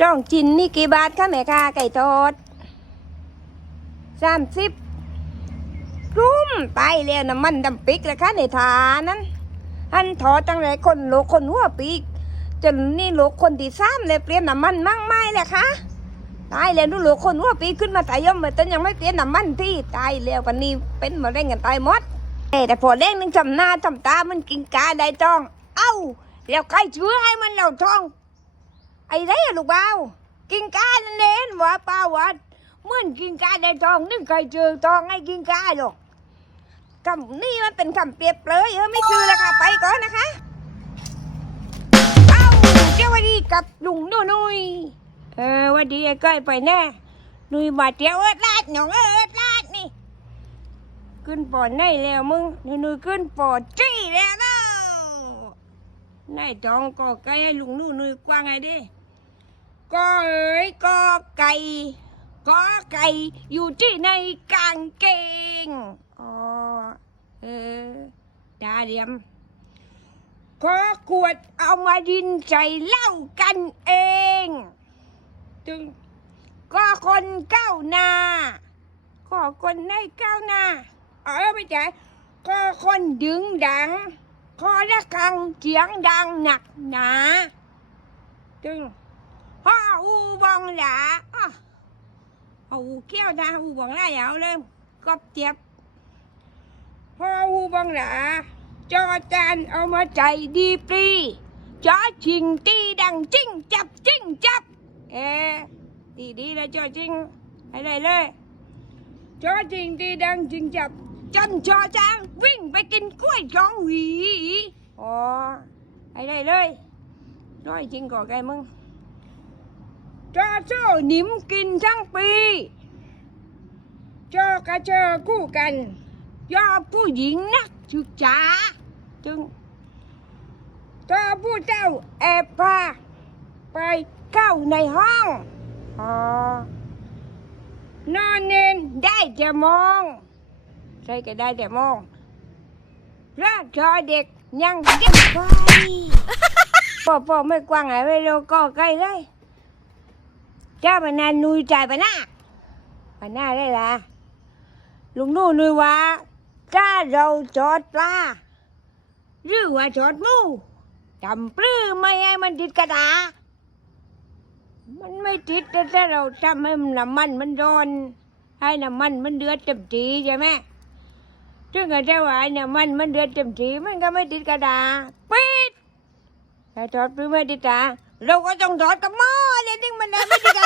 สองชิ้นนี่กี่บาทคะแม่ค้าไก่ทอดสามสิบรุ่มไปแล้วน้ำมันดำปิกเลยค่ะในฐานนั้นอันถอดตั้งแต่คนโลกคนหัวปีกจนนี่โลกคนที่สามเลยเปลี่ยนน้ำมันมั่งไม่แหละคะตายแล้วดูโลกคนหัวปีขึ้นมาตายย่อมมือนต้นยังไม่เปลี่ยนน้ำมันที่ตายแล้ววันนี้เป็นมะเร็งกันตายหมดแต่พอเร่งนึงจำหน้าจำตามันกินกาได้จ้อง เอ้าแล้วใครชื่อให้มันเหล่าท้อง ไอ้ไรอะลูกเบากินกานั่นว่าเปล่าว่าเมื่อกินกาได้ทองนึกใครเจอทองให้กินกาหรอกคำนี่มันเป็นคำเปรียบเลยเออไม่ชื่อแล้วค่ะไปก่อนนะคะเอ้าเจ้าวันดีกับลุงนุนุยเออวันดีไอ้ก้ไปแน่นุยบาดเจียวเอิดลาดหนองเอิดลาดนี่ ขึ้นปอดในแล้วมึงนุยนุยขึ้นปอดจี้แล้ว นายทองก็ไก่ให้ลุงนุนุยกว้างไงดิก็เอ๋ยก็ไก่ก็ไก่อยู่ที่ในกางเกงอ๋อเออดาเดียมก็ขวดเอามาดินใส่เหล้ากันเองจึงก็คนก้าวหน้าก็คนในก้าวหน้าเออไม่ใช่ก็คนดึงดัง ก็ระกังเสียงดังหนักหนาจึงพ่ออูบองหลาอ้อเอาอูเกี้ยวนะอูบองหลาเอาเลยกบเจ็บพ่ออูบองหลาจอจานเอามาใจดีปรีจอชิงตีดังจิ้งจับจิ้งจับ เอดีดีเลยจอจิงอะไรเลยจอจริงตีดังจิ้งจับ จนจอจางวิ่งไปกินกล้วยสองหวี อ๋ออะไรเลยน้อยจริงก่อไกมึงจอโซ่หนิมกินทั้งปีจอกระเจอคู่กัน ยอผู้หญิงนักศึกษาจึงจอผู้เจ้าแอบพาไปเข้าในห้อง อ๋อนอนเนนได้แต่มอง ใช่ก็ได้แต่มองร่างชอเด็กยังเด็กไปพ่อพ่อไม่กว้างไงไม่เร็วก็ใกล้เลยจ้าปนานนุยจ่ายปะหน้าปะหน้าได้ละลุงนู่นุยว่าถ้าเราจอดปลาหรือว่าจอดหมูจำปลื้มไม่ให้มันติดกระดาษมันไม่ติดแต่ถ้าเราทำให้น้ำมันมันร้อน ให้น้ำมันมันเดือดเต็มทีใช่ไหม ถึงกับจว่ายเนี่ยมันมันเดือดเต็มทีมันก็ไม่ติดกระดาษปิดถ้าทอดปไม่ติดตาเราก็ต้องถอดกับหม้อเลยถึงมันได้ไม่ติดกระดาษ